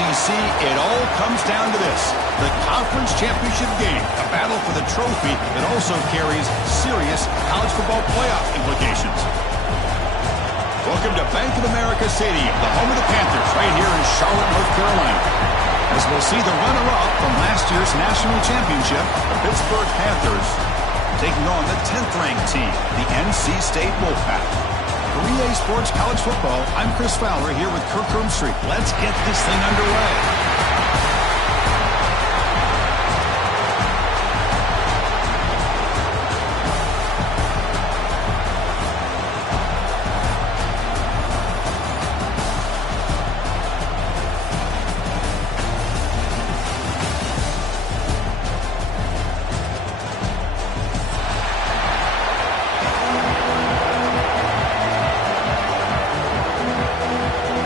ACC, it all comes down to this. The conference championship game, a battle for the trophy that also carries serious college football playoff implications. Welcome to Bank of America Stadium, the home of the Panthers, right here in Charlotte, North Carolina. As we'll see the runner-up from last year's national championship, the Pittsburgh Panthers, taking on the 10th-ranked team, the NC State Wolfpack. For EA Sports College Football, I'm Chris Fowler here with Kirk Herbstreit. Let's get this thing underway.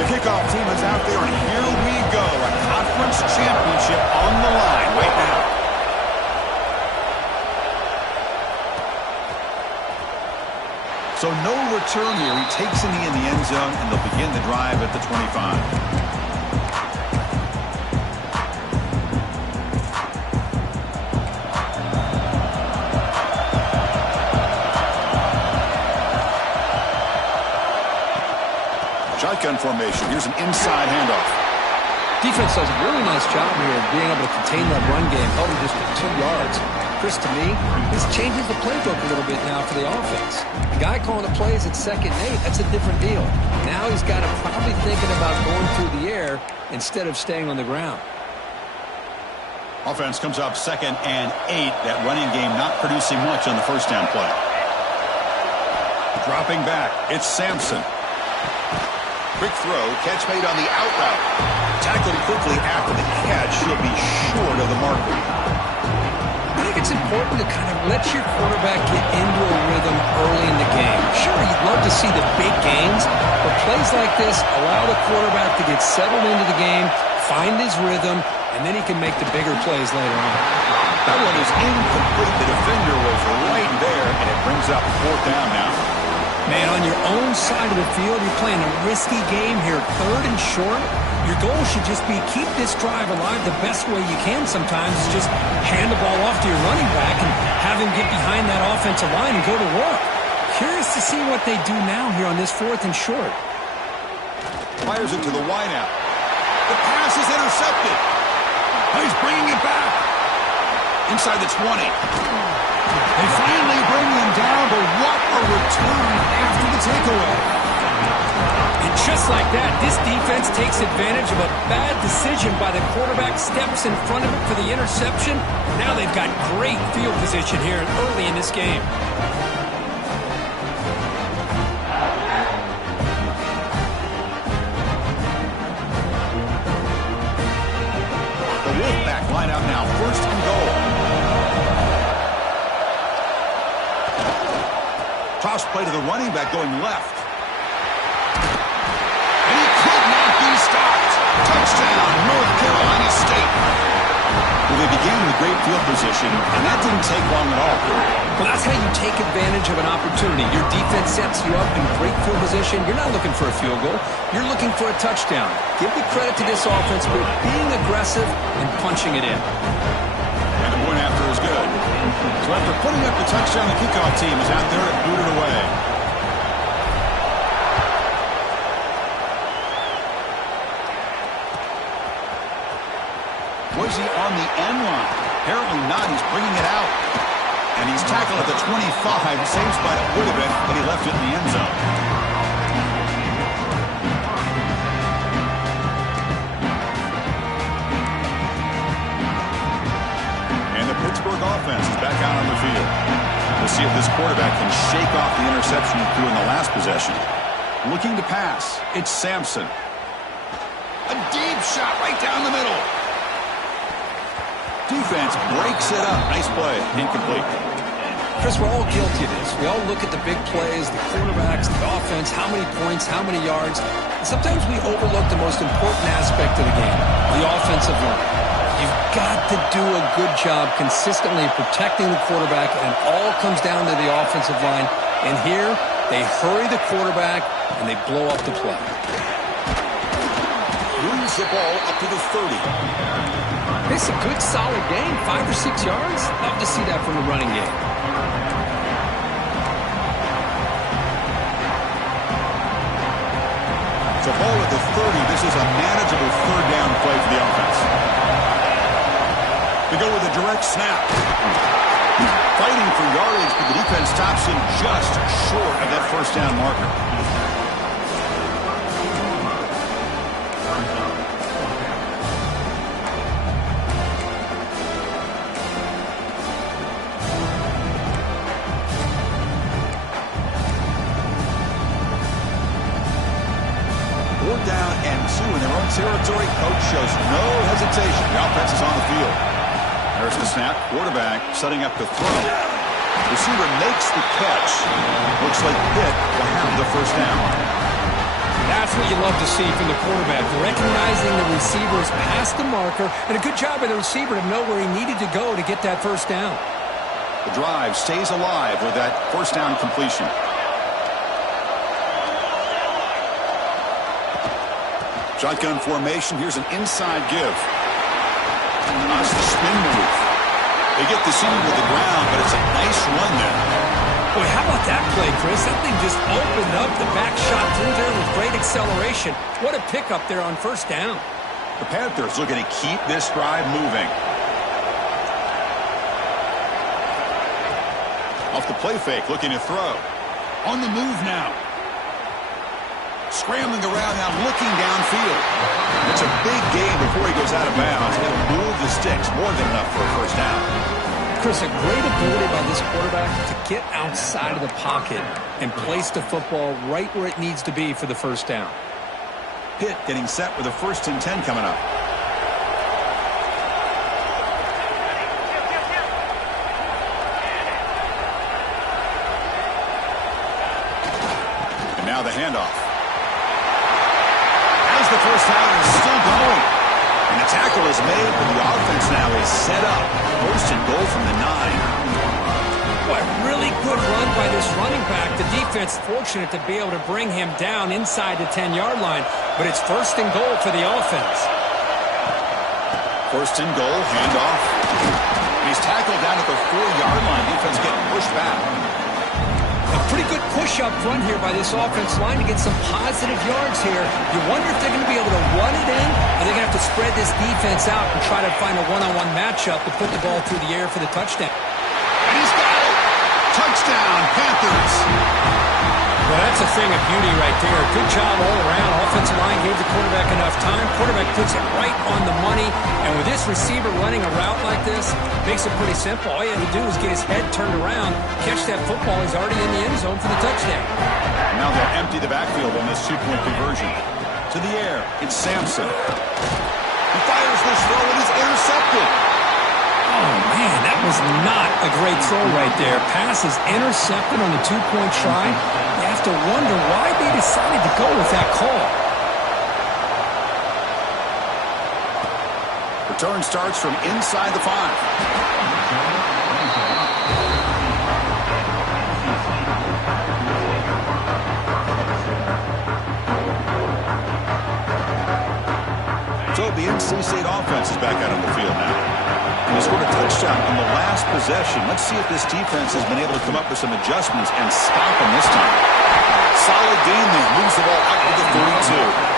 Kickoff team is out there, and here we go. A conference championship on the line right now. So no return here. He takes in the end zone, and they'll begin the drive at the 25. Shotgun formation. Here's an inside handoff. Defense does a really nice job here of being able to contain that run game. Held him just for 2 yards. Chris, to me, this changes the playbook a little bit now for the offense. The guy calling the plays at 2nd and 8, that's a different deal. Now he's got to probably thinking about going through the air instead of staying on the ground. Offense comes up 2nd and 8. That running game not producing much on the first down play. Dropping back, it's Sampson. Quick throw, catch made on the out route. Tackled quickly after the catch. He'll be short of the marker. I think it's important to kind of let your quarterback get into a rhythm early in the game. Sure, you'd love to see the big gains, but plays like this allow the quarterback to get settled into the game, find his rhythm, and then he can make the bigger plays later on. That one is incomplete. The defender was right there, and it brings up 4th down now. Man, on your own side of the field, you're playing a risky game here. 3rd and short. Your goal should just be keep this drive alive the best way you can sometimes. Is just hand the ball off to your running back and have him get behind that offensive line and go to work. Curious to see what they do now here on this 4th and short. Fires it to the wideout. The pass is intercepted. He's bringing it back. Inside the 20. They finally bring him down, but what a return after the takeaway. And just like that, this defense takes advantage of a bad decision by the quarterback, steps in front of it for the interception. Now they've got great field position here early in this game. The Wolfpack line out now, 1st and goal. Toss play to the running back going left. And he could not be stopped. Touchdown, North Carolina State. Well, they began with great field position, and that didn't take long at all. Well, that's how you take advantage of an opportunity. Your defense sets you up in great field position. You're not looking for a field goal. You're looking for a touchdown. Give the credit to this offense for being aggressive and punching it in. And the point after is good. So after putting up the touchdown, the kickoff team is out there to boot it away. Was he on the end line? Apparently not. He's bringing it out. And he's tackled at the 25. Same spot it would have been, but he left it in the end zone. Pittsburgh offense is back out on the field. We'll see if this quarterback can shake off the interception he threw in the last possession. Looking to pass. It's Sampson. A deep shot right down the middle. Defense breaks it up. Nice play. Incomplete. Chris, we're all guilty of this. We all look at the big plays, the quarterbacks, the offense, how many points, how many yards. And sometimes we overlook the most important aspect of the game, the offensive line. You've got to do a good job consistently protecting the quarterback, and it all comes down to the offensive line. And here, they hurry the quarterback, and they blow up the play. Lose moves the ball up to the 30. It's a good, solid gain, 5 or 6 yards. Love to see that from the running game. So ball at the 30. This is a manageable third down play for the offense. They go with a direct snap. Fighting for yardage, but the defense stops him just short of that first down marker. Down and 2 in their own territory. Coach shows no hesitation. The offense is on the field. There's the snap. Quarterback setting up to throw. Receiver makes the catch. Looks like Pitt will have the first down. That's what you love to see from the quarterback. Recognizing the receiver's past the marker, and a good job by the receiver to know where he needed to go to get that first down. The drive stays alive with that first down completion. Shotgun formation. Here's an inside give. That's the spin move. They get the seam with the ground, but it's a nice run there. Boy, how about that play, Chris? That thing just opened up. The back shot through there with great acceleration. What a pickup there on first down. The Panthers looking to keep this drive moving. Off the play fake, looking to throw. On the move now. Scrambling around now, looking downfield. It's a big gain before he goes out of bounds. He'll move the sticks, more than enough for a first down. Chris, a great ability by this quarterback to get outside of the pocket and place the football right where it needs to be for the first down. Pitt getting set with a 1st and 10 coming up. And now the handoff. The first down is still going. And the tackle is made, but the offense now is set up. 1st and goal from the 9. Boy, really good run by this running back. The defense fortunate to be able to bring him down inside the 10-yard line, but it's 1st and goal for the offense. 1st and goal, handoff. He's tackled down at the 4-yard line. Defense getting pushed back. A pretty good push up front here by this offense line to get some positive yards here. You wonder if they're going to be able to run it in, or they're going to have to spread this defense out and try to find a one-on-one matchup to put the ball through the air for the touchdown. And he's got it! Touchdown, Panthers! Well, that's a thing of beauty right there. Good job all around. Offensive line gave the quarterback enough time. Quarterback puts it right on the money. And with this receiver running a route like this, makes it pretty simple. All you have to do is get his head turned around, catch that football. He's already in the end zone for the touchdown. Now they'll empty the backfield on this 2-point conversion. To the air, it's Sampson. He fires this throw and it's intercepted. Oh, man, that was not a great throw right there. Pass is intercepted on the 2-point try. You have to wonder why they decided to go with that call. Return starts from inside the 5. So the NC State offense is back out on the field now. And they scored a touchdown on the last possession. Let's see if this defense has been able to come up with some adjustments and stop them this time. Solid gain there. Moves the ball out to the 32.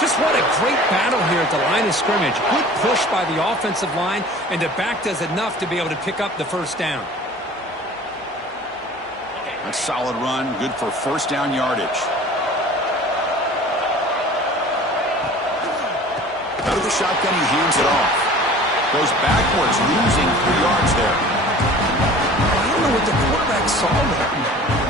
Just what a great battle here at the line of scrimmage. Good push by the offensive line, and the back does enough to be able to pick up the first down. A solid run. Good for first down yardage. Out of the shotgun, he hands it off. Goes backwards, losing 3 yards there. I don't know what the quarterback saw there.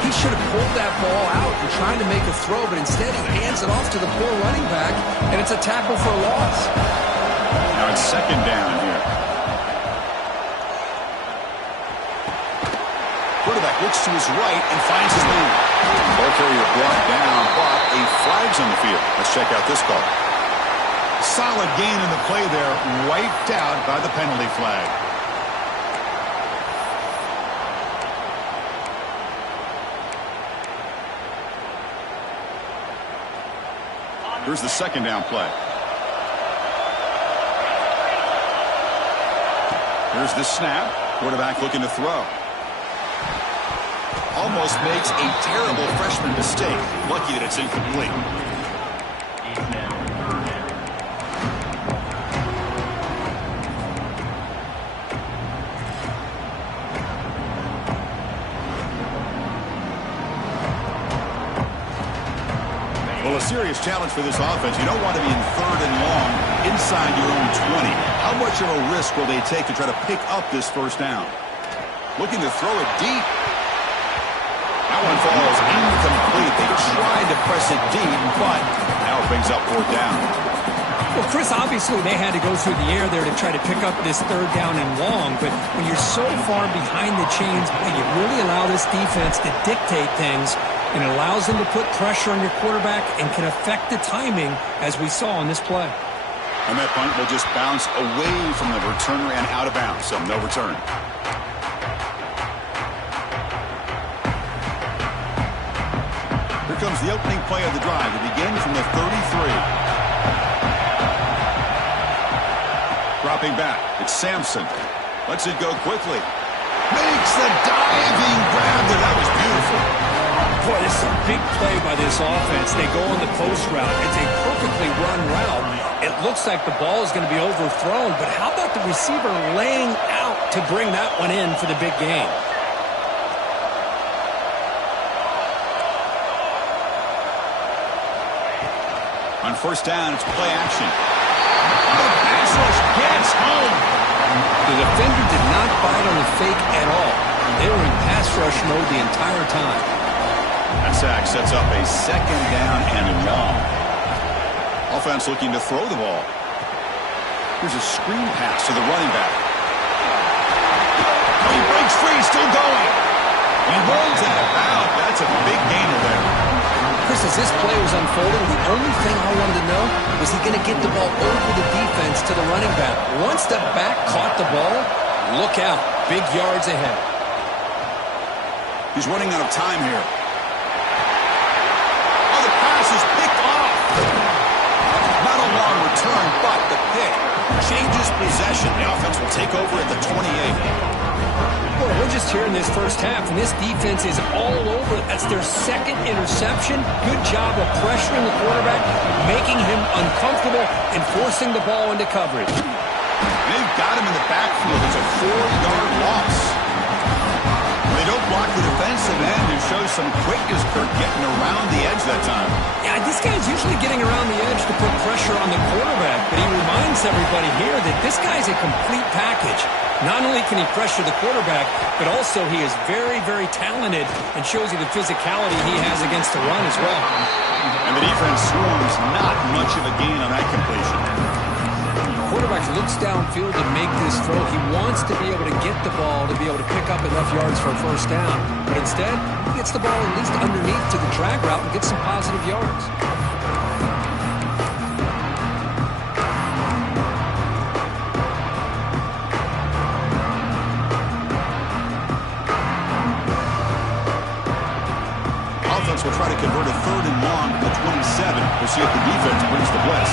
He should have pulled that ball out and tried to make a throw, but instead he hands it off to the poor running back, and it's a tackle for a loss. Now it's 2nd down here. Quarterback looks to his right and finds his man. Ball carrier brought down, but a flag's on the field. Let's check out this call. Solid gain in the play there, wiped out by the penalty flag. Here's the second down play. Here's the snap. Quarterback looking to throw. Almost makes a terrible freshman mistake. Lucky that it's incomplete. Well, a serious challenge for this offense. You don't want to be in 3rd and long inside your own 20. How much of a risk will they take to try to pick up this first down? Looking to throw it deep. That one falls incomplete. They tried to press it deep, but now it brings up 4th down. Well, Chris, obviously they had to go through the air there to try to pick up this 3rd down and long, but when you're so far behind the chains, you really allow this defense to dictate things, and it allows them to put pressure on your quarterback and can affect the timing, as we saw on this play. And that punt will just bounce away from the returner and out of bounds, so no return. Here comes the opening play of the drive. It begins from the 33. Dropping back, it's Sampson. Lets it go quickly. Makes the diving grab there. That was beautiful. Boy, this is a big play by this offense. They go on the post route. It's a perfectly run route. It looks like the ball is going to be overthrown, but how about the receiver laying out to bring that one in for the big game? On first down, it's play action. The pass rush gets home. The defender did not bite on the fake at all. They were in pass rush mode the entire time. That sack sets up a 2nd down and long. Offense looking to throw the ball. Here's a screen pass to the running back. Oh, he breaks free, still going. He rolls out of bounds. That's a big gainer there. Chris, as this play was unfolding, the only thing I wanted to know was he going to get the ball over the defense to the running back. Once the back caught the ball, look out. Big yards ahead. He's running out of time here. Oh, the pass is picked off. Not a long return, but the pick changes possession. The offense will take over at the 28. Well, we're just here in this first half, and this defense is all over. That's their 2nd interception. Good job of pressuring the quarterback, making him uncomfortable, and forcing the ball into coverage. They've got him in the backfield. It's a 4-yard loss. They don't block the defensive end, who shows some quickness for getting around the edge that time. Yeah, this guy's usually getting around the edge to put pressure on the quarterback, but he reminds everybody here that this guy's a complete package. Not only can he pressure the quarterback, but also he is very, very talented and shows you the physicality he has against the run as well. And the defense swarms, not much of a gain on that completion. The quarterback looks downfield to make this throw. He wants to be able to get the ball to be able to pick up enough yards for a first down. But instead, he gets the ball at least underneath to the drag route and gets some positive yards. Will try to convert a 3rd and long to the 27. We'll see if the defense brings the blitz.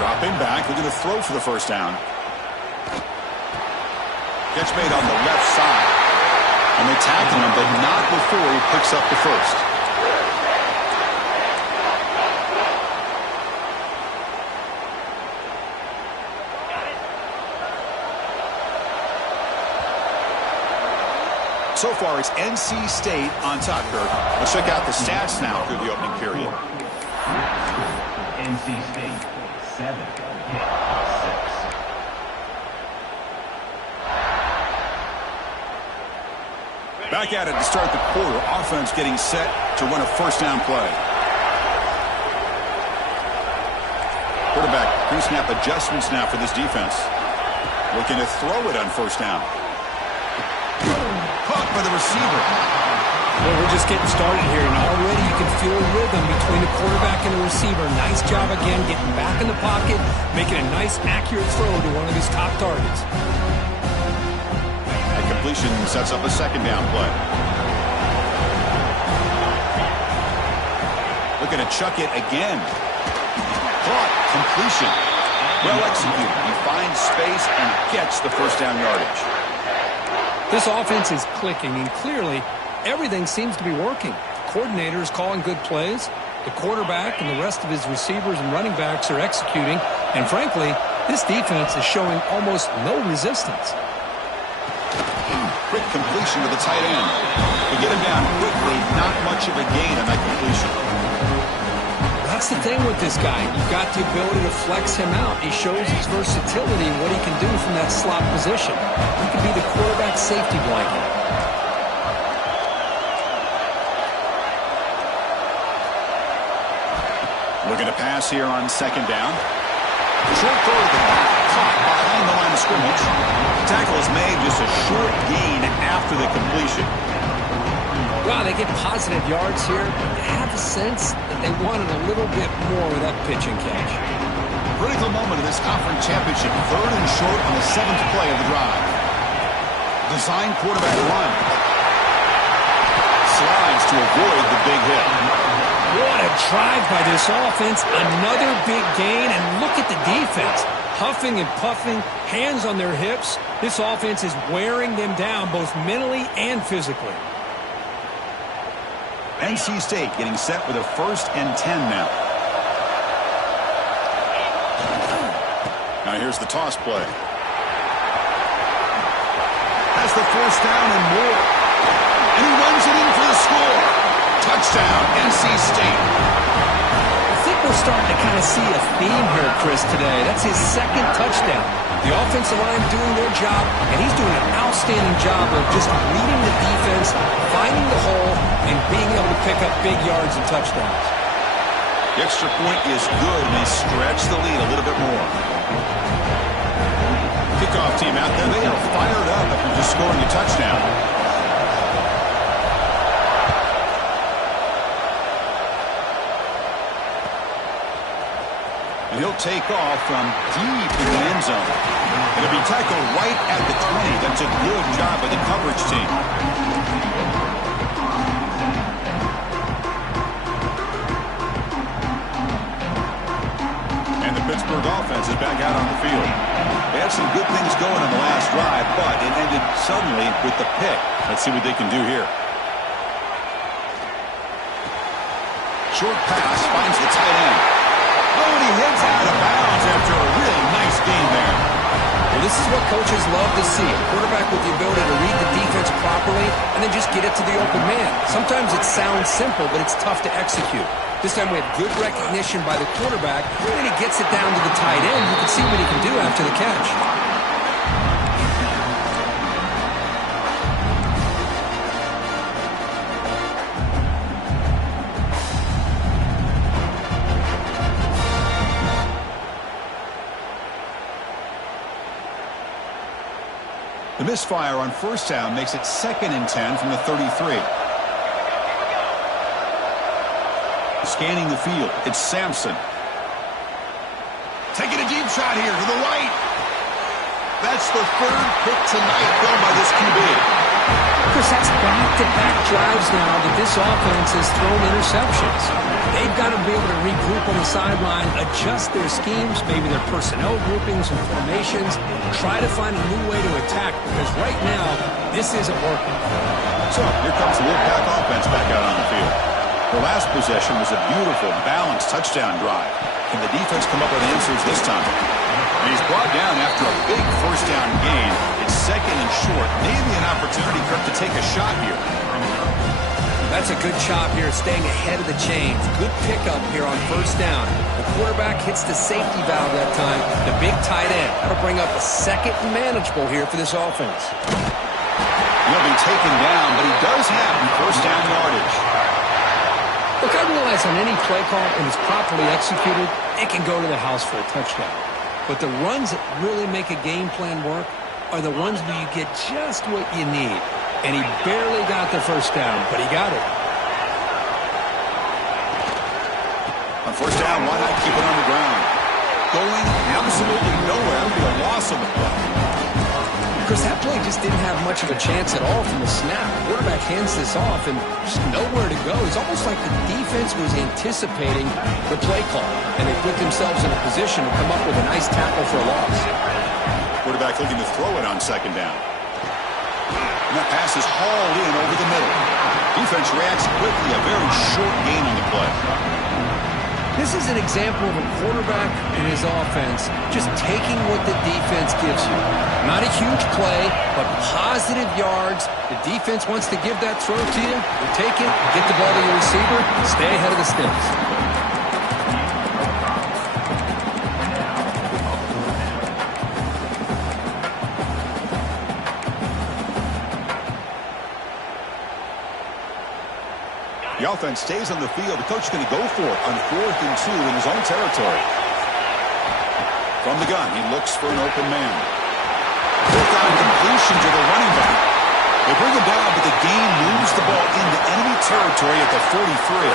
Dropping back, looking to throw for the first down. Catch made on the left side. And they tackle him, but not before he picks up the first. So far, it's NC State on top, Kirk. Let's check out the stats now through the opening period. NC State, 7, 6. Back at it to start the quarter. Offense getting set to run a first down play. Quarterback pre-snap adjustments now for this defense. Looking to throw it on first down. Caught by the receiver. Well, we're just getting started here, and already you can feel a rhythm between the quarterback and the receiver. Nice job again getting back in the pocket, making a nice, accurate throw to one of his top targets. That completion sets up a 2nd down play. Looking to chuck it again. caught. Completion. Well executed. He finds space and gets the first down yardage. This offense is clicking, and clearly everything seems to be working. The coordinator is calling good plays. The quarterback and the rest of his receivers and running backs are executing. And frankly, this defense is showing almost no resistance. Quick completion to the tight end. To get him down quickly, not much of a gain on that completion. That's the thing with this guy. You've got the ability to flex him out. He shows his versatility and what he can do from that slot position. He can be the quarterback safety blanket. Looking to pass here on second down. Short throw to the back, caught behind the line of scrimmage. The tackle is made, just a short gain after the completion. Wow, they get positive yards here. I have a sense that they wanted a little bit more with that pitch and catch. Critical moment of this conference championship. 3rd and short on the 7th play of the drive. Design quarterback run. Slides to avoid the big hit. What a drive by this offense. Another big gain, and look at the defense. Huffing and puffing, hands on their hips. This offense is wearing them down both mentally and physically. NC State getting set with a 1st and 10 now. Now here's the toss play. Has the 1st down and more. And he runs it in for the score. Touchdown, NC State. I think we're starting to kind of see a theme here, Chris, today. That's his 2nd touchdown. The offensive line doing their job, and he's doing an outstanding job of just reading the defense, finding the hole, and being able to pick up big yards and touchdowns. The extra point is good, and they stretch the lead a little bit more. Kickoff team out there, they are fired up after just scoring a touchdown. And he'll take off from deep in the end zone. It'll be tackled right at the 20. That's a good job by the coverage team. And the Pittsburgh offense is back out on the field. They had some good things going on the last drive, but it ended suddenly with the pick. Let's see what they can do here. Short pass finds the tight end. Oh, and he hits out of bounds after a really nice game there. Well, this is what coaches love to see. A quarterback with the ability to read the defense properly and then just get it to the open man. Sometimes it sounds simple, but it's tough to execute. This time we have good recognition by the quarterback, and he gets it down to the tight end. You can see what he can do after the catch. The misfire on 1st down makes it 2nd and 10 from the 33. Scanning the field, it's Sampson. Taking a deep shot here to the right. That's the 3rd pick tonight thrown by this QB. Chris, that's back-to-back drives now that this offense has thrown interceptions. They've got to be able to regroup on the sideline, adjust their schemes, maybe their personnel groupings and formations, try to find a new way to attack, because right now, this isn't working. So, here comes the Wolfpack offense back out on the field. The last possession was a beautiful, balanced touchdown drive. Can the defense come up with answers this time? And he's brought down after a big 1st down gain. It's 2nd and short. Maybe an opportunity, Kirk, to take a shot here. That's a good chop here, staying ahead of the chains. Good pickup here on 1st down. The quarterback hits the safety valve that time. The big tight end. That'll bring up a 2nd and manageable here for this offense. He'll be taken down, but he does have 1st down yardage. Look, I realize on any play call, when it's properly executed, it can go to the house for a touchdown. But the runs that really make a game plan work are the ones where you get just what you need. And he barely got the 1st down, but he got it. On 1st down, why not keep it on the ground? Going absolutely nowhere. It'll be a loss on the play. Chris, that play just didn't have much of a chance at all from the snap. Quarterback hands this off and just nowhere to go. It's almost like the defense was anticipating the play call, and they put themselves in a position to come up with a nice tackle for a loss. Quarterback looking to throw it on second down. And that pass is hauled in over the middle. Defense reacts quickly, a very short gain on the play. This is an example of a quarterback and his offense just taking what the defense gives you. Not a huge play, but positive yards. The defense wants to give that throw to you. You take it, get the ball to your receiver, stay ahead of the sticks. The offense stays on the field. The coach is going to go for it on 4th and 2 in his own territory. From the gun, he looks for an open man. Fourth down completion to the running back. They bring him down, but the game moves the ball into enemy territory at the 43.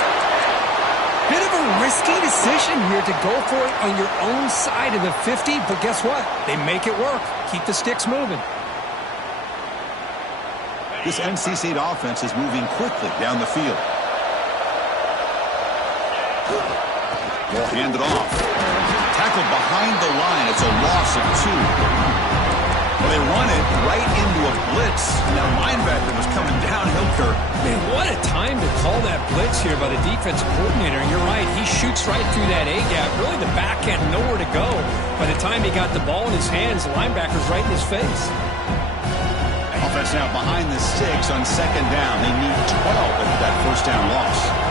Bit of a risky decision here to go for it on your own side of the 50, but guess what? They make it work. Keep the sticks moving. This NC State offense is moving quickly down the field. Ball handed off. Tackled behind the line. It's a loss of 2. Well, they run it right into a blitz. That linebacker was coming downhill, Kirk. Man, what a time to call that blitz here by the defensive coordinator. And you're right, he shoots right through that A-gap. Really, the back had nowhere to go. By the time he got the ball in his hands, the linebacker's right in his face. Offense now behind the 6 on second down. They need 12 after that first down loss.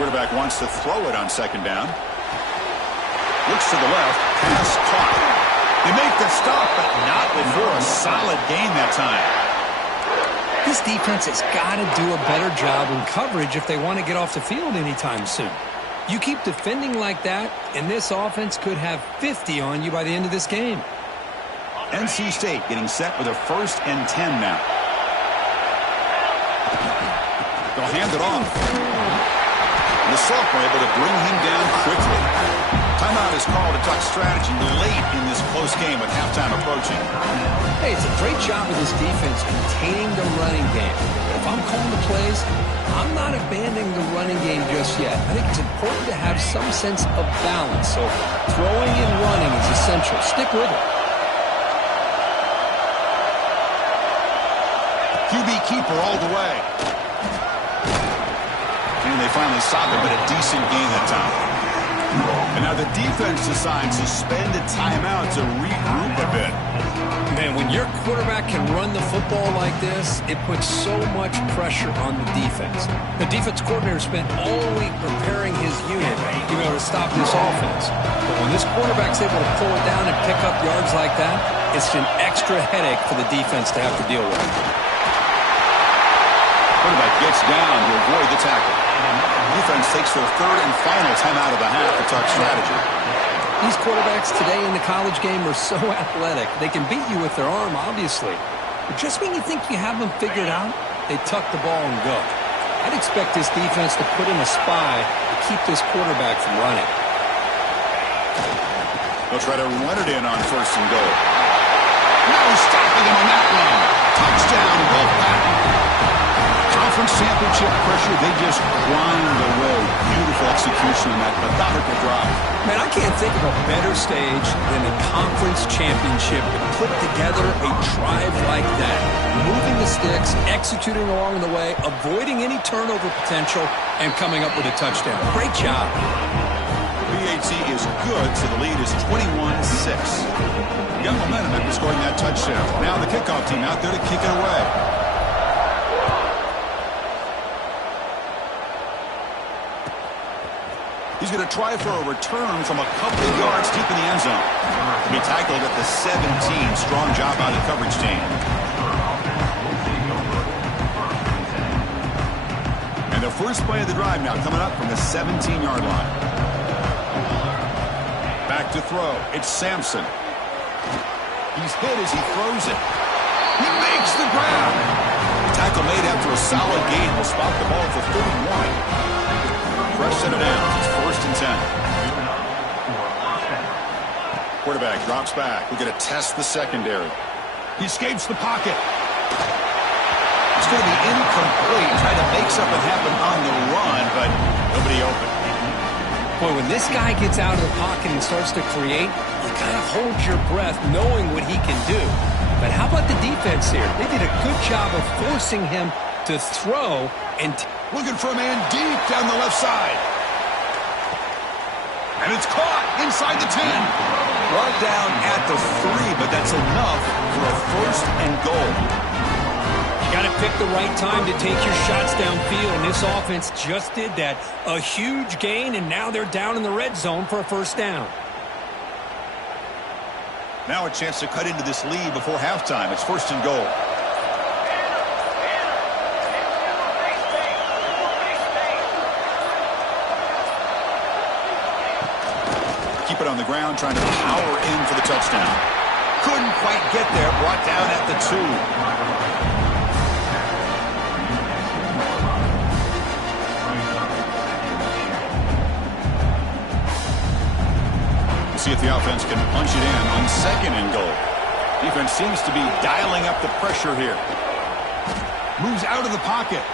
Quarterback wants to throw it on second down. Looks to the left. Pass caught. They make the stop, but not before a solid gain that time. This defense has got to do a better job in coverage if they want to get off the field anytime soon. You keep defending like that, and this offense could have 50 on you by the end of this game. NC State getting set with a 1st and 10 now. They'll hand it off. The sophomore able to bring him down quickly. Timeout is called to talk strategy late in this close game with halftime approaching. Hey, it's a great job of this defense containing the running game. But if I'm calling the plays, I'm not abandoning the running game just yet. I think it's important to have some sense of balance. So throwing and running is essential. Stick with it. QB keeper all the way. And they finally stop it, but a decent gain that time. And now the defense decides to spend a timeout to regroup a bit. Man, when your quarterback can run the football like this, it puts so much pressure on the defense. The defense coordinator spent all week preparing his unit to be able to stop this offense. But when this quarterback's able to pull it down and pick up yards like that, it's an extra headache for the defense to have to deal with. Quarterback gets down to avoid the tackle. Defense takes their 3rd and final timeout of the half to talk strategy. These quarterbacks today in the college game are so athletic. They can beat you with their arm, obviously. But just when you think you have them figured out, they tuck the ball and go. I'd expect this defense to put in a spy to keep this quarterback from running. They'll try to run it in on 1st and goal. No stopping him on that one. Touchdown, Wolfpack. Conference championship pressure, they just grind away. Beautiful execution on that methodical drive. Man, I can't think of a better stage than the conference championship to put together a drive like that. Moving the sticks, executing along the way, avoiding any turnover potential, and coming up with a touchdown. Great job. BAT is good, so the lead is 21-6. You got momentum after scoring that touchdown. Now the kickoff team out there to kick it away. He's going to try for a return from a couple of yards deep in the end zone. He'll be tackled at the 17. Strong job by the coverage team. And the first play of the drive now coming up from the 17-yard line. Back to throw. It's Sampson. He's hit as he throws it. He makes the grab. Tackle made after a solid gain. Will spot the ball for 31. Fresh set it down. It's 1st and 10. Quarterback drops back. We're going to test the secondary. He escapes the pocket. It's going to be incomplete. Trying to make something happen on the run, but nobody open. Boy, when this guy gets out of the pocket and starts to create, you kind of hold your breath knowing what he can do. But how about the defense here? They did a good job of forcing him to throw and looking for a man deep down the left side. And it's caught inside the 10. Brought down at the 3, but that's enough for a 1st and goal. You got to pick the right time to take your shots downfield, and this offense just did that. A huge gain, and now they're down in the red zone for a 1st down. Now a chance to cut into this lead before halftime. It's 1st and goal. Keep it on the ground, trying to power in for the touchdown. Couldn't quite get there, brought down at the 2. See if the offense can punch it in on 2nd and goal. Defense seems to be dialing up the pressure here. Moves out of the pocket.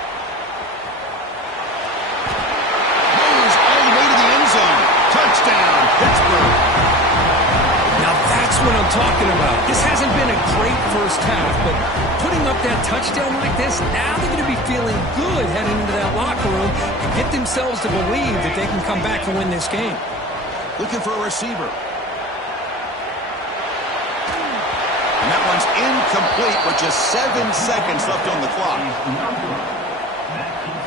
Moves all the way to the end zone. Touchdown, Pittsburgh. Now that's what I'm talking about. This hasn't been a great 1st half, but putting up that touchdown like this, now they're going to be feeling good heading into that locker room and get themselves to believe that they can come back and win this game. Looking for a receiver. And that one's incomplete with just 7 seconds left on the clock.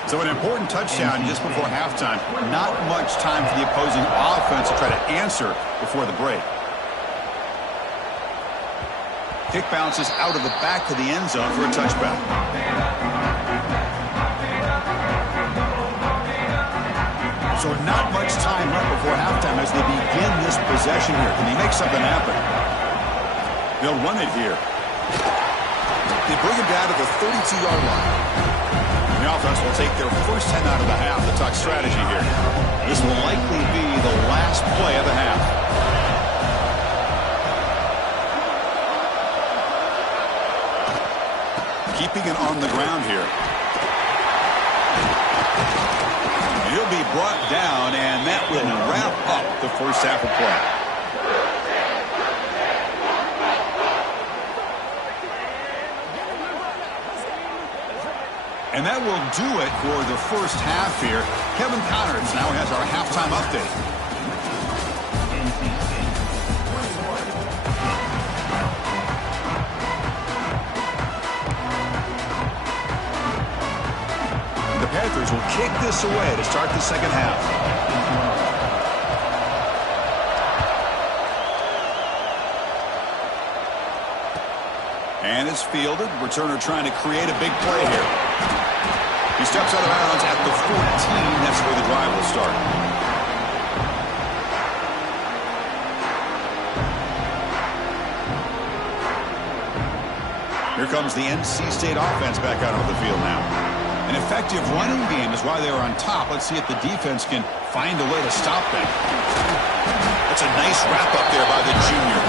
So an important touchdown just before halftime. Not much time for the opposing offense to try to answer before the break. Kick bounces out of the back of the end zone for a touchback. So not much time left before halftime as they begin this possession here. Can they make something happen? They'll run it here. They bring him down to the 32-yard line. The offense will take their first 10 out of the half to talk strategy here. This will likely be the last play of the half. Keeping it on the ground here. He'll be brought down, and that will wrap up the 1st half of play. And that will do it for the 1st half here. Kevin Connors now has our halftime update. The Panthers will kick this away to start the 2nd half. And it's fielded. Returner trying to create a big play here. He steps out of bounds at the 14. That's where the drive will start. Here comes the NC State offense back out onto the field now. An effective running game is why they are on top. Let's see if the defense can find a way to stop them. That's a nice wrap-up there by the junior.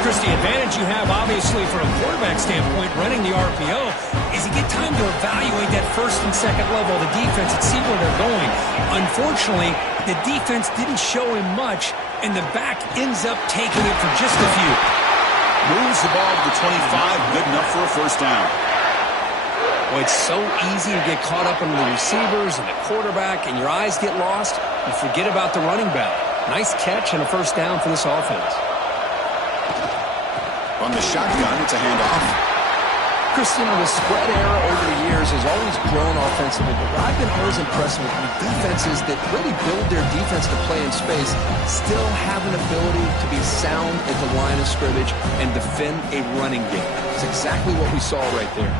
Chris, the advantage you have, obviously, from a quarterback standpoint, running the RPO, is you get time to evaluate that 1st and 2nd level of the defense and see where they're going. Unfortunately, the defense didn't show him much, and the back ends up taking it for just a few. Moves the ball to the 25, good enough for a 1st down. Well, it's so easy to get caught up in the receivers and the quarterback, and your eyes get lost. You forget about the running back. Nice catch and a 1st down for this offense. On the shotgun, it's a handoff. Christian, the spread era over the years has always grown offensively, but what I've been always impressed with defenses that really build their defense to play in space still have an ability to be sound at the line of scrimmage and defend a running game. It's exactly what we saw right there.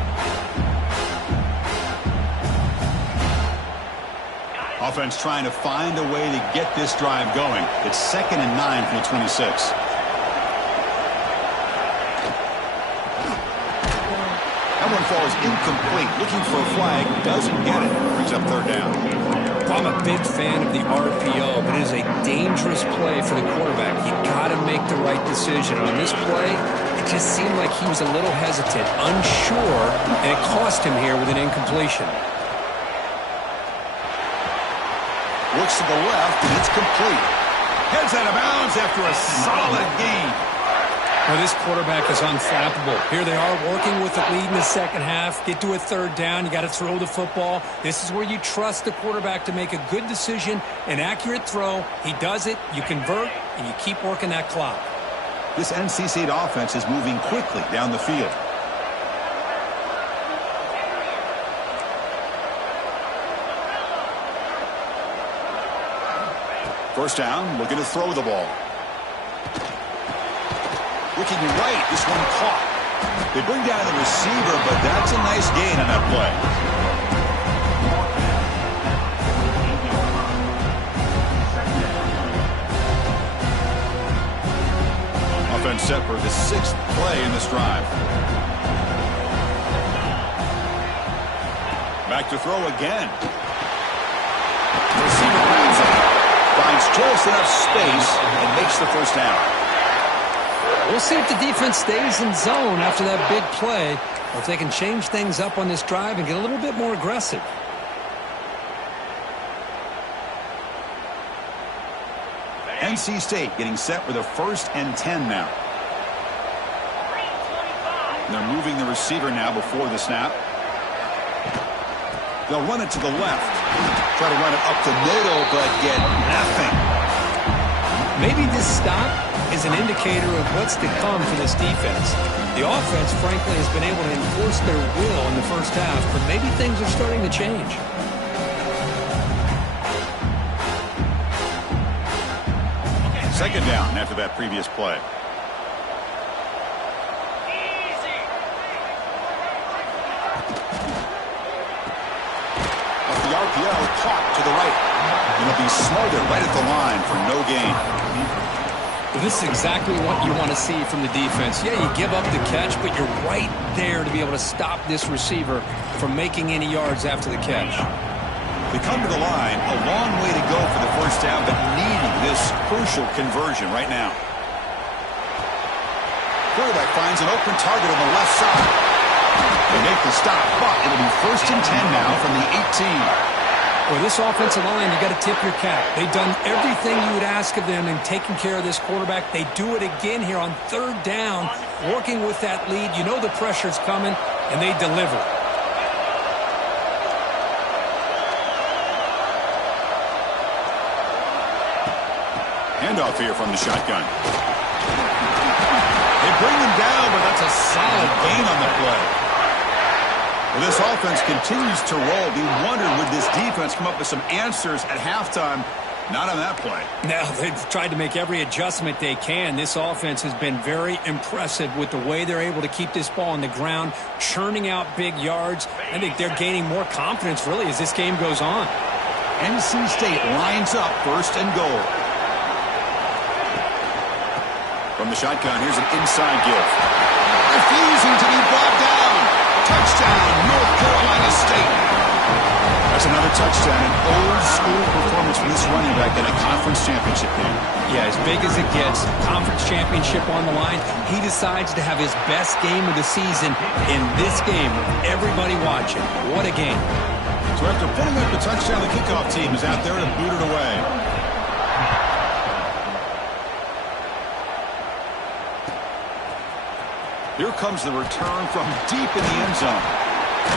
Offense trying to find a way to get this drive going. It's 2nd and 9 from the 26. That one falls incomplete. Looking for a flag. Doesn't get it. Brings up 3rd down. I'm a big fan of the RPO, but it is a dangerous play for the quarterback. You got to make the right decision. On this play, it just seemed like he was a little hesitant, unsure, and it cost him here with an incompletion. Looks to the left, and it's complete. Heads out of bounds after a solid gain. Well, this quarterback is unflappable. Here they are working with the lead in the second half. Get to a third down. You got to throw the football. This is where you trust the quarterback to make a good decision, an accurate throw. He does it, you convert, and you keep working that clock. This NC State offense is moving quickly down the field. First down, looking to throw the ball. Looking right, this one caught. They bring down the receiver, but that's a nice gain on that play. Offense set for the 6th play in this drive. Back to throw again. Receiver grabs it. Finds just enough space and makes the first down. We'll see if the defense stays in zone after that big play, or if they can change things up on this drive and get a little bit more aggressive. NC State getting set with a 1st and 10 now. And they're moving the receiver now before the snap. They'll run it to the left. Try to run it up the middle, but get nothing. Maybe this stop is an indicator of what's to come for this defense. The offense, frankly, has been able to enforce their will in the first half, but maybe things are starting to change. Second down after that previous play. Off the RPO, caught to the right. And it'll be smothered right at the line for no gain. Well, this is exactly what you want to see from the defense. Yeah, you give up the catch, but you're right there to be able to stop this receiver from making any yards after the catch. They come to the line, a long way to go for the first down, but needing this crucial conversion right now. Quarterback finds an open target on the left side. They make the stop, but it'll be 1st and 10 now from the 18. Well, this offensive line, you got to tip your cap. They've done everything you would ask of them in taking care of this quarterback. They do it again here on 3rd down, working with that lead. You know the pressure's coming, and they deliver. Handoff here from the shotgun. They bring him down, but that's a solid gain on the play. Well, this offense continues to roll. We wondered, would this defense come up with some answers at halftime? Not on that play. Now, they've tried to make every adjustment they can. This offense has been very impressive with the way they're able to keep this ball on the ground, churning out big yards. I think they're gaining more confidence, really, as this game goes on. NC State lines up 1st and goal. From the shotgun, here's an inside give. Refusing to be brought down. Touchdown, North Carolina State. That's another touchdown, an old-school performance from this running back in a conference championship game. Yeah, as big as it gets, conference championship on the line, he decides to have his best game of the season in this game with everybody watching. What a game. So after putting up the touchdown, the kickoff team is out there to boot it away. Here comes the return from deep in the end zone.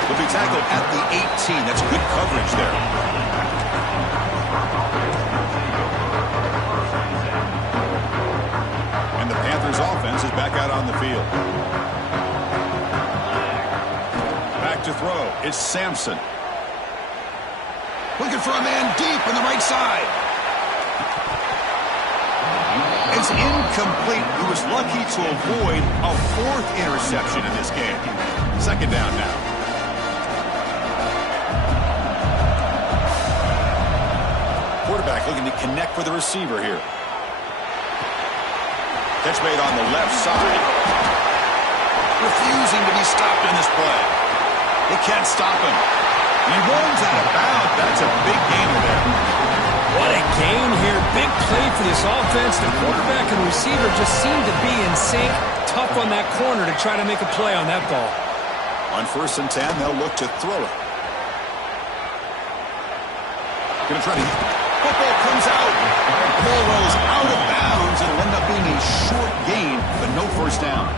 He'll be tackled at the 18. That's good coverage there. And the Panthers offense is back out on the field. Back to throw. It's Sampson. Looking for a man deep on the right side. It's incomplete. He was lucky to avoid a 4th interception in this game. 2nd down now. Quarterback looking to connect with the receiver here. Catch made on the left side. Refusing to be stopped in this play. They can't stop him. He runs out of bounds. That's a big gainer there. What a gain here. Big play for this this offense, the quarterback and receiver just seem to be in sync. Tough on that corner to try to make a play on that ball. On 1st and 10, they'll look to throw it. Going to try to... Football comes out. Ball rolls out of bounds. It'll end up being a short gain, but no first down.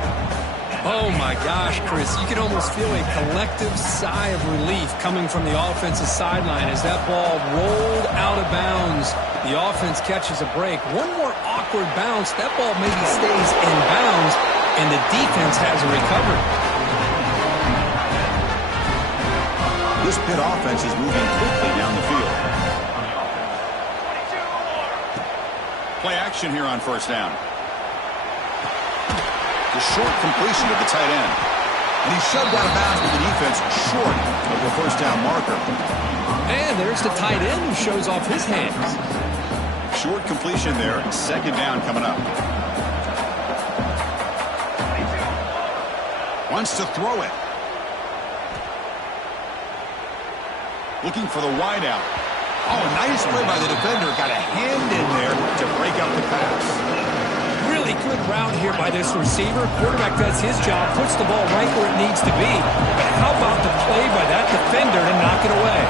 Oh, my gosh, Chris. You can almost feel a collective sigh of relief coming from the offensive sideline as that ball rolled out of bounds. The offense catches a break. One more awkward bounce. That ball maybe stays in bounds, and the defense has a recovery. This Pitt offense is moving quickly down the field. Play action here on 1st down. The short completion of the tight end. And he's shoved out of bounds with the defense short of the first down marker. And there's the tight end who shows off his hands. Short completion there. 2nd down coming up. Wants to throw it. Looking for the wideout. Oh, nice play by the defender. Got a hand in there to break up the pass. Really good route here by this receiver. Quarterback does his job, puts the ball right where it needs to be. But how about the play by that defender to knock it away?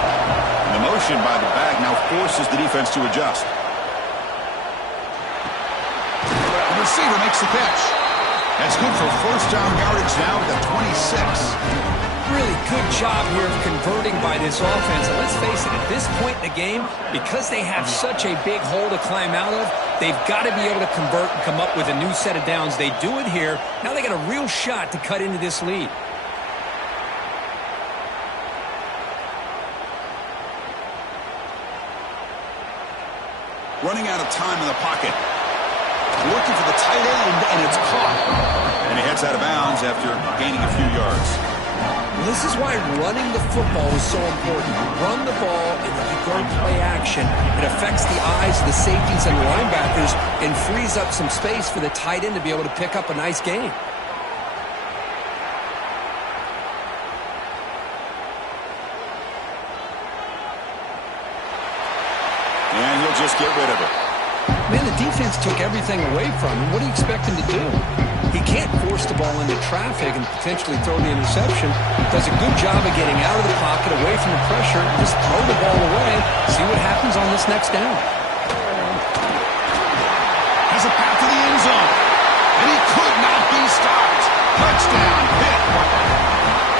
The motion by the back now forces the defense to adjust. The receiver makes the catch. That's good for first down yardage now at the 26. Really good job here of converting by this offense. And let's face it, at this point in the game, because they have such a big hole to climb out of, they've got to be able to convert and come up with a new set of downs. They do it here. Now they got a real shot to cut into this lead. Running out of time in the pocket. Looking for the tight end, and it's caught. And he heads out of bounds after gaining a few yards. This is why running the football is so important. Run the ball, and then you go play action. It affects the eyes of the safeties and linebackers and frees up some space for the tight end to be able to pick up a nice gain. And he'll just get rid of it. Man, the defense took everything away from him. What do you expect him to do? He can't force the ball into traffic and potentially throw the interception. Does a good job of getting out of the pocket, away from the pressure, and just throw the ball away. See what happens on this next down. Has a path to the end zone. And he could not be stopped. Touchdown, Pitt.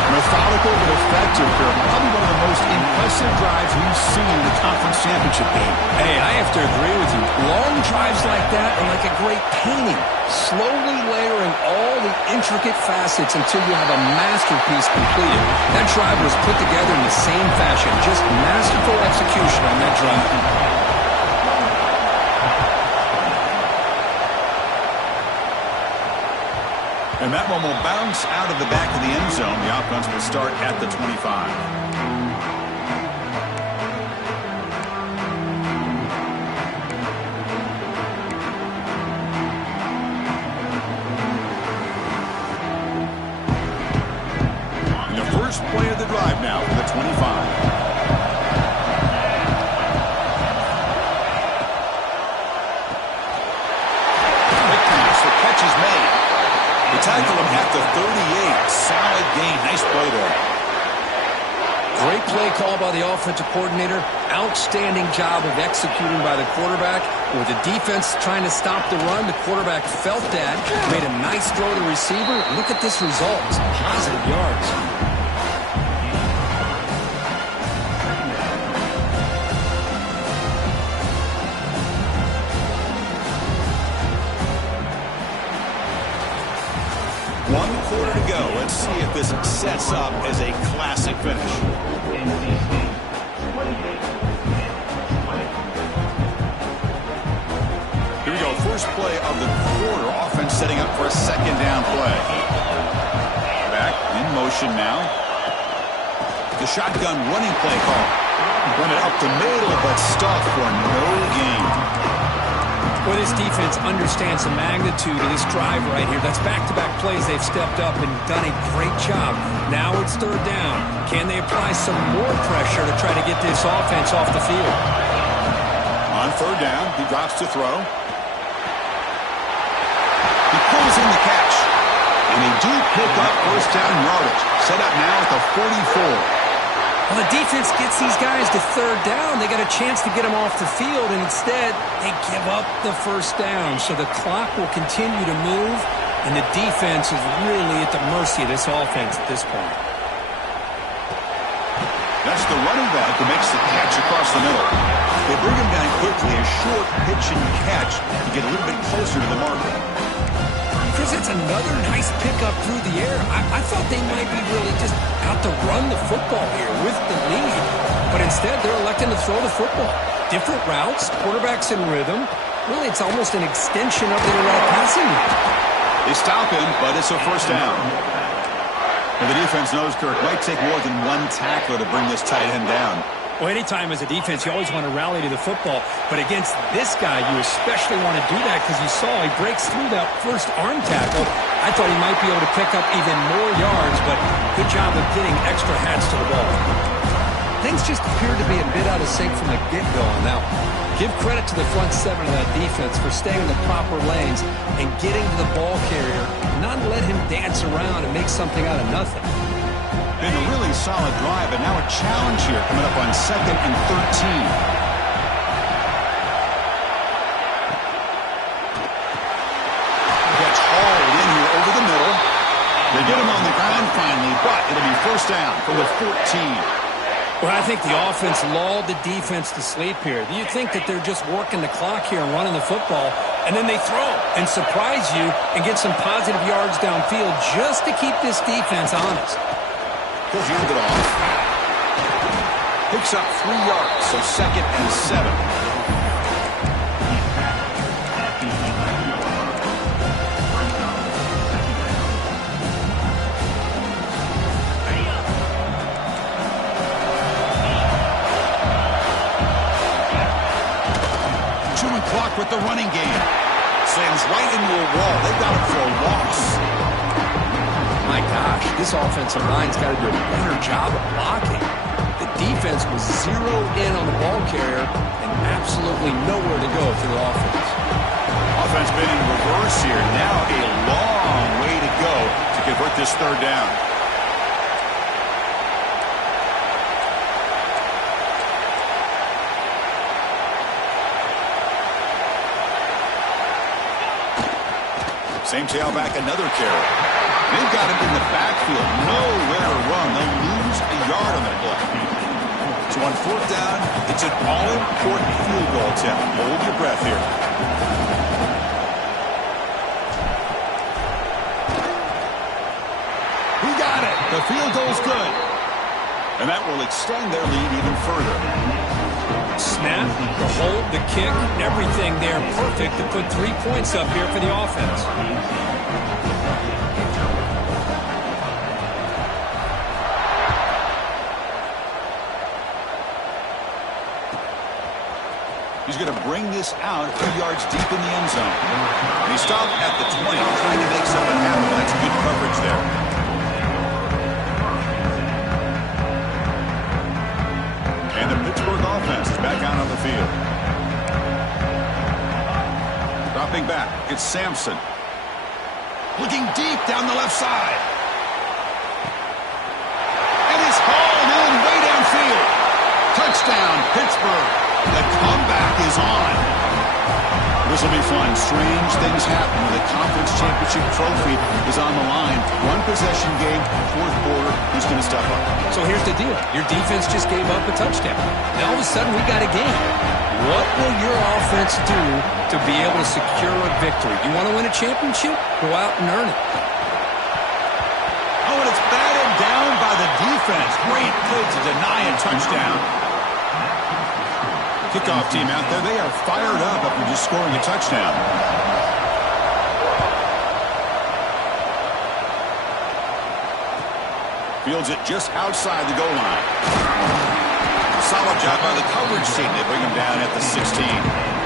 Methodical but effective here. Probably one of the most impressive drives we've seen in the conference championship game. Hey, I have to agree with you. Long drives like that are like a great painting. Slowly layering all the intricate facets until you have a masterpiece completed. That drive was put together in the same fashion. Just masterful execution on that drive. And that one will bounce out of the back of the end zone. The offense will start at the 25. And the first play of the drive now for the 25. Tackle him at the 38. Solid gain. Nice play there. Great play call by the offensive coordinator. Outstanding job of executing by the quarterback. With the defense trying to stop the run, the quarterback felt that. Made a nice throw to the receiver. Look at this result. Some positive yards. One quarter to go. Let's see if this sets up as a classic finish. Here we go. First play of the quarter. Offense setting up for a second down play. Back in motion now. The shotgun running play call. Run it up the middle, but stuffed for no gain. Well, this defense understands the magnitude of this drive right here. That's back-to-back plays. They've stepped up and done a great job. Now it's third down. Can they apply some more pressure to try to get this offense off the field? On third down, he drops to throw. losing the catch. And they do pick up first down yardage. Set up now at the 44. Well, the defense gets these guys to third down. They got a chance to get them off the field, and instead they give up the first down. So the clock will continue to move, and the defense is really at the mercy of this offense at this point. That's the running back who makes the catch across the middle. They bring him down quickly, a short pitch and catch to get a little bit closer to the marker. Chris, it's another nice pickup through the air. I thought they might be really just out to run the football here with the lead. But instead, they're electing to throw the football. Different routes, quarterbacks in rhythm. Really, it's almost an extension of their passing game. They stop him, but it's a first down. And the defense knows, Kirk, might take more than one tackler to bring this tight end down. Well, anytime as a defense, you always want to rally to the football. But against this guy, you especially want to do that because you saw he breaks through that first arm tackle. I thought he might be able to pick up even more yards, but good job of getting extra hats to the ball. Things just appeared to be a bit out of sync from the get-go on that one. Give credit to the front seven of that defense for staying in the proper lanes and getting to the ball carrier, not let him dance around and make something out of nothing. Been a really solid drive, and now a challenge here coming up on 2nd and 13. Gets hauled in here over the middle. They get him on the ground finally, but it'll be first down from the 14. Well, I think the offense lulled the defense to sleep here. Do you think that they're just working the clock here and running the football, and then they throw and surprise you and get some positive yards downfield just to keep this defense honest? He'll hand it off. Picks up 3 yards, so 2nd and 7. Chewing clock with the running game. Slams right into a wall. They got it for a loss. My gosh, this offensive line's got to do a better job of blocking. The defense was zeroed in on the ball carrier and absolutely nowhere to go for the offense. Offense been in reverse here. Now a long way to go to convert this third down. Same tailback, another carry. They've got him in the backfield. Nowhere to run. They'll lose a yard on that play. So on 4th down, it's an all-important field goal attempt. Hold your breath here. He got it. The field goal's good. And that will extend their lead even further. Snap, the hold, the kick, everything there perfect to put 3 points up here for the offense. He's going to bring this out a few yards deep in the end zone. And he stopped at the 20, trying to make something happen. That's good coverage there. And the Pittsburgh offense is back out on the field. Dropping back, it's Sampson. Looking deep down the left side. And it's hauled in way downfield. Touchdown, Pittsburgh. The comeback is on. This will be fun. Strange things happen when the conference championship trophy is on the line. One possession game, 4th quarter. Who's going to step up? So here's the deal. Your defense just gave up a touchdown. Now all of a sudden we got a game. What will your offense do to be able to secure a victory? You want to win a championship? Go out and earn it. Oh, and it's batted down by the defense. Great play to deny a touchdown. Kickoff team out there, they are fired up after just scoring a touchdown. Fields it just outside the goal line. Solid job by the coverage team. They bring him down at the 16.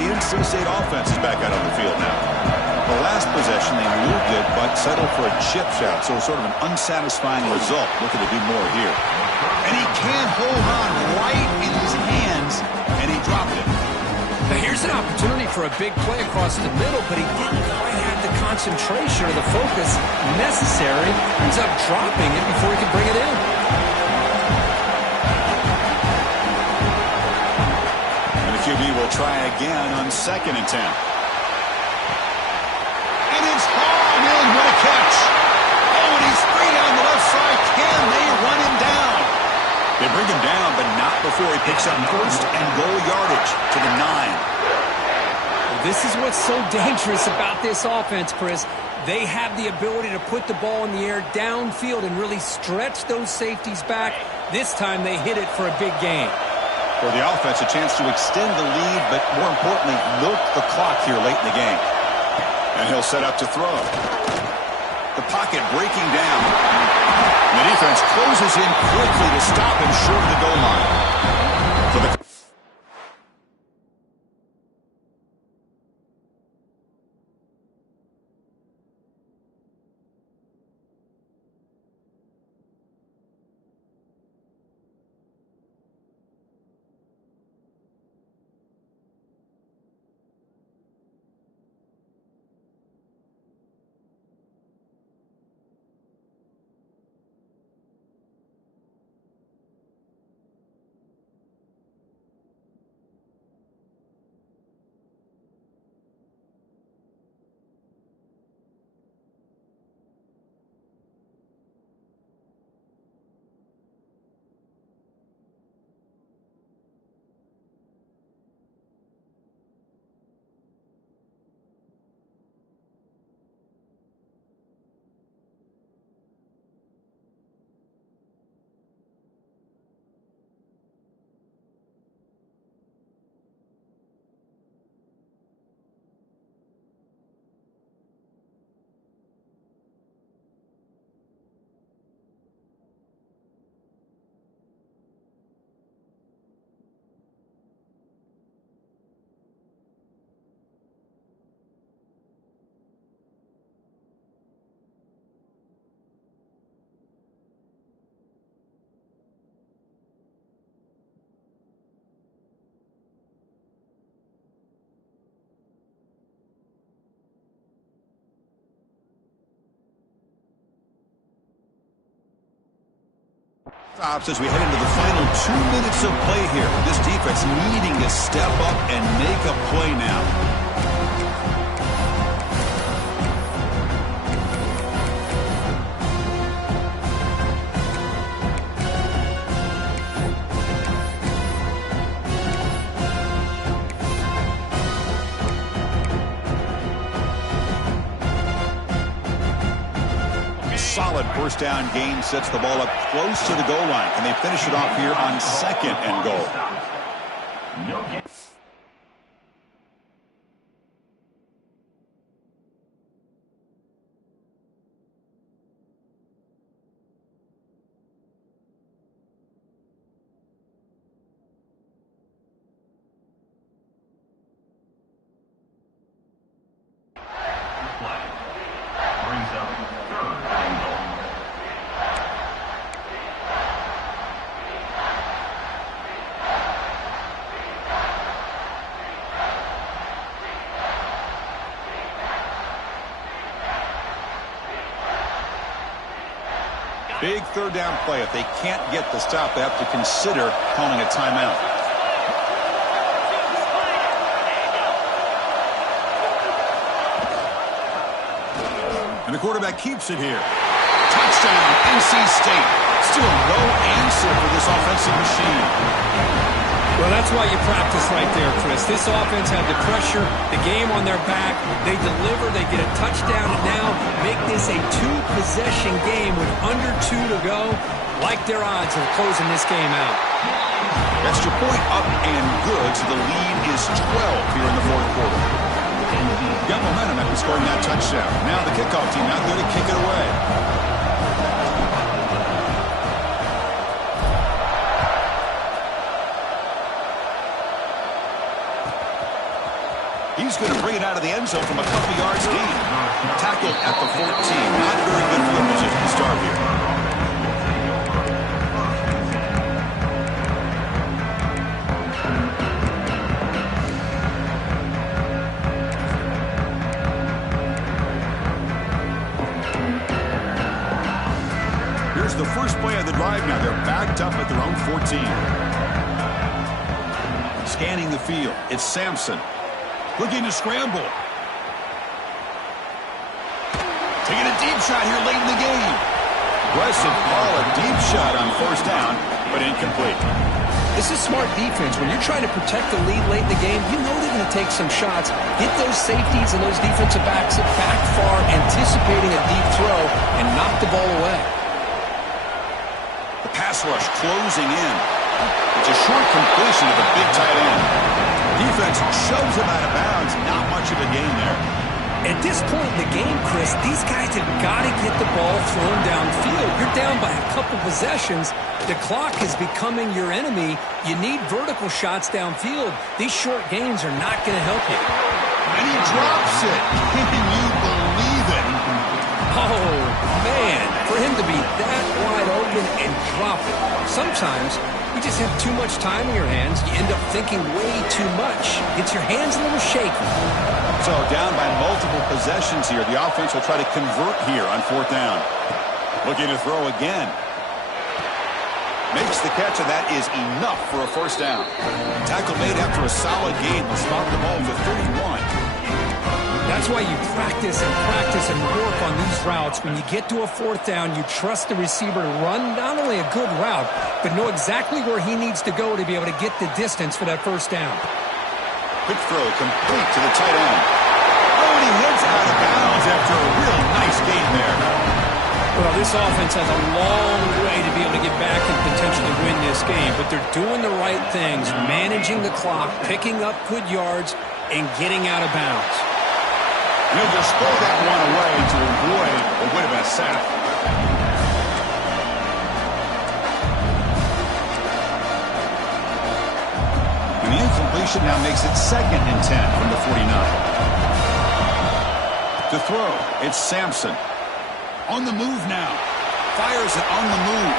The NC State offense is back out on the field now. The last possession, they moved it, but settled for a chip shot, so sort of an unsatisfying result. Looking to do more here. And he can't hold on right in his hands, and he dropped it. Now here's an opportunity for a big play across the middle, but he didn't quite have the concentration or the focus necessary. Ends up dropping it before he could bring it in. And the QB will try again on 2nd and 10. And it's hauled in. What a catch. Oh, and he's free down the left side. Can they run him down? They bring him down, but not before he picks up 1st and goal yardage to the 9. This is what's so dangerous about this offense, Chris. They have the ability to put the ball in the air downfield and really stretch those safeties back. This time they hit it for a big gain. For the offense, a chance to extend the lead, but more importantly, milk the clock here late in the game. And he'll set up to throw. The pocket breaking down. And the defense closes in quickly to stop him short of the goal line. For the stops as we head into the final 2 minutes of play here. This defense needing to step up and make a play now. Solid first down gain, sets the ball up close to the goal line. Can they finish it off here on 2nd and goal? Big third down play. If they can't get the stop, they have to consider calling a timeout. And the quarterback keeps it here. Touchdown, NC State. Still no answer for this offensive machine. Well, that's why you practice right there, Chris. This offense had the pressure, the game on their back. They deliver, they get a touchdown, and now make this a 2-possession game with under 2 to go. Like their odds of closing this game out. Extra point up and good, so the lead is 12 here in the fourth quarter. Got momentum after scoring that touchdown. Now the kickoff team out there to kick it away. He's going to bring it out of the end zone from a couple yards deep. Tackled at the 14. Not very good field position to start here. Here's the first play of the drive now. They're backed up at their own 14. Scanning the field. It's Sampson. Looking to scramble. Taking a deep shot here late in the game. Aggressive ball, a deep shot on first down, but incomplete. This is smart defense. When you're trying to protect the lead late in the game, you know they're going to take some shots. Get those safeties and those defensive backs back far, anticipating a deep throw, and knock the ball away. The pass rush closing in. It's a short completion of a big tight end. Defense shoves him out of bounds. Not much of a gain there. At this point in the game, Chris, these guys have got to get the ball thrown downfield. You're down by a couple possessions. The clock is becoming your enemy. You need vertical shots downfield. These short gains are not going to help you. And he drops it. Can you believe it? Oh, man. For him to be that wide open and drop it. Sometimes you just have too much time in your hands. You end up thinking way too much. Gets your hands a little shaky. So down by multiple possessions here. The offense will try to convert here on fourth down. Looking to throw again. Makes the catch, and that is enough for a first down. Tackle made after a solid gain. Will spot the ball to 31. That's why you practice and work on these routes. When you get to a fourth down, you trust the receiver to run not only a good route, but know exactly where he needs to go to be able to get the distance for that first down. Quick throw complete to the tight end. Oh, and he hits out of bounds after a real nice gain there. Well, this offense has a long way to be able to get back and potentially win this game, but they're doing the right things, managing the clock, picking up good yards, and getting out of bounds. And he'll just throw that one away to avoid what would have been a sack. And the incompletion now makes it 2nd and 10 from the 49. To throw, it's Sampson. On the move now. Fires it on the move.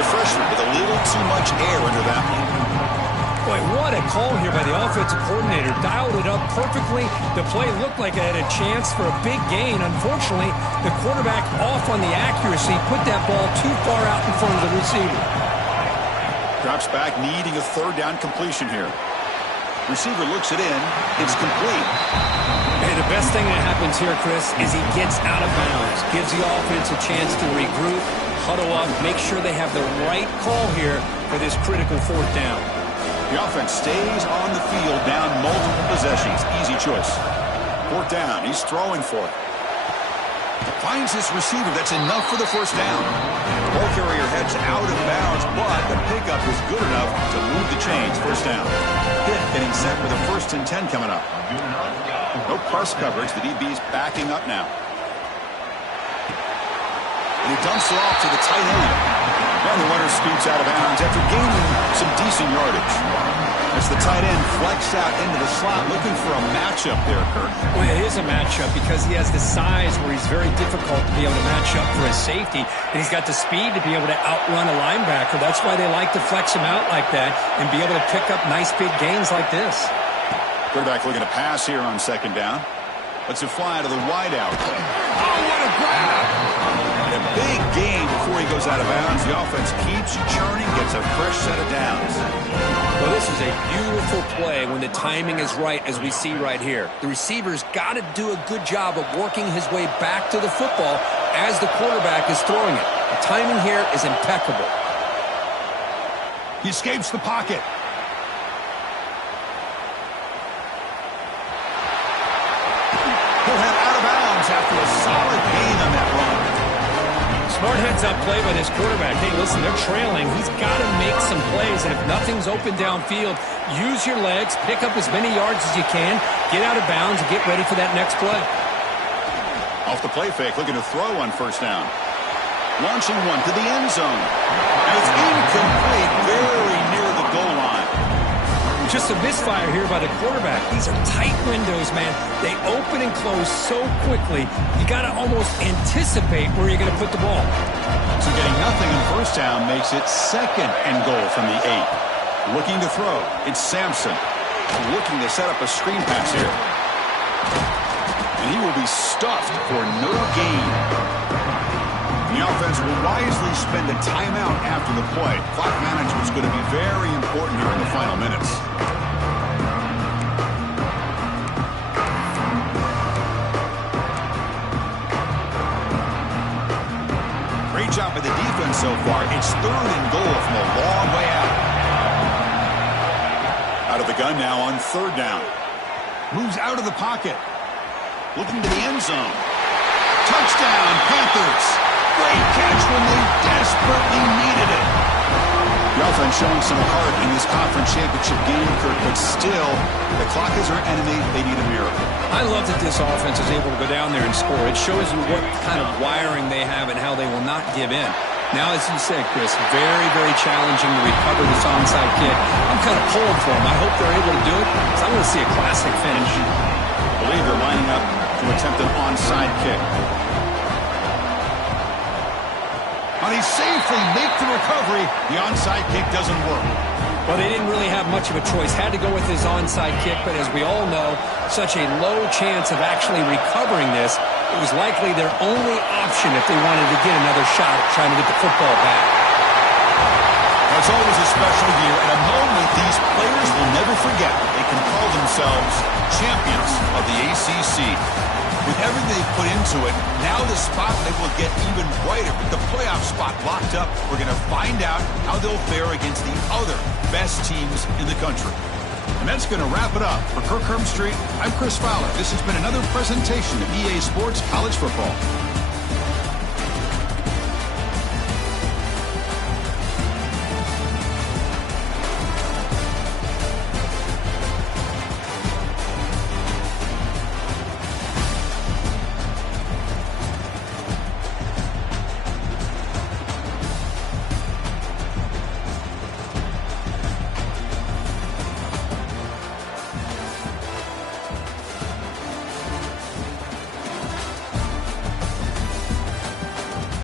The freshman with a little too much air under that one. Boy, what a call here by the offensive coordinator. Dialed it up perfectly. The play looked like it had a chance for a big gain. Unfortunately, the quarterback off on the accuracy, put that ball too far out in front of the receiver. Drops back, needing a third down completion here. Receiver looks it in. It's complete. Hey, the best thing that happens here, Chris, is he gets out of bounds. Gives the offense a chance to regroup, huddle up, make sure they have the right call here for this critical fourth down. The offense stays on the field, down multiple possessions. Easy choice. Fourth down. He's throwing for it. Finds his receiver. That's enough for the first down. Ball carrier heads out of bounds, but the pickup is good enough to move the chains. First down. Pitt getting set with a 1st and 10 coming up. No pass coverage. The DB's backing up now. And he dumps it off to the tight end. And the runner scoots out of bounds after gaining some decent yardage. As the tight end flexed out into the slot, looking for a matchup there, Kirk. Well, it is a matchup because he has the size where he's very difficult to be able to match up for his safety. And he's got the speed to be able to outrun a linebacker. That's why they like to flex him out like that and be able to pick up nice big gains like this. Quarterback looking to pass here on 2nd down. Lets it fly to the wideout. Oh, what a grab! And a big gain before he goes out of bounds. The offense keeps churning, gets a fresh set of downs. Well, this is a beautiful play when the timing is right, as we see right here. The receiver's got to do a good job of working his way back to the football as the quarterback is throwing it. The timing here is impeccable. He escapes the pocket. He'll head out of bounds after a solid gain on that run. Smart heads-up play by this quarterback. Hey, listen, they're trailing. He's got to make some plays, and if nothing's open downfield, use your legs, pick up as many yards as you can, get out of bounds, and get ready for that next play. Off the play fake, looking to throw on 1st down. Launching one to the end zone. And it's incomplete, very near the goal line. Just a misfire here by the quarterback. These are tight windows, man. They open and close so quickly, you got to almost anticipate where you're going to put the ball. So getting nothing on first down makes it 2nd and goal from the 8. Looking to throw. It's Sampson. Looking to set up a screen pass here. And he will be stuffed for no gain. The offense will wisely spend a timeout after the play. Clock management is going to be very important here in the final minutes. Great job by the defense so far. It's 3rd and goal from a long way out. Out of the gun now on 3rd down. Moves out of the pocket. Looking to the end zone. Touchdown, Panthers. Great catch when they desperately needed it. The offense showing some heart in this conference championship game, Kirk, but still, the clock is our enemy. They need a miracle. I love that this offense is able to go down there and score. It shows you what kind of wiring they have and how they will not give in. Now, as you said, Chris, very, very challenging to recover this onside kick. I'm kind of pulling for them. I hope they're able to do it, because I want to see a classic finish. I believe they're lining up to attempt an onside kick. But he safely makes the recovery. The onside kick doesn't work. Well, they didn't really have much of a choice. Had to go with his onside kick, but as we all know, such a low chance of actually recovering this. It was likely their only option if they wanted to get another shot at trying to get the football back. It's always a special year and a moment these players will never forget. They can call themselves champions of the ACC. With everything they put into it, now the spotlight will get even brighter. With the playoff spot locked up, we're going to find out how they'll fare against the other best teams in the country. And that's going to wrap it up. For Kirk Street, I'm Chris Fowler. This has been another presentation of EA Sports College Football.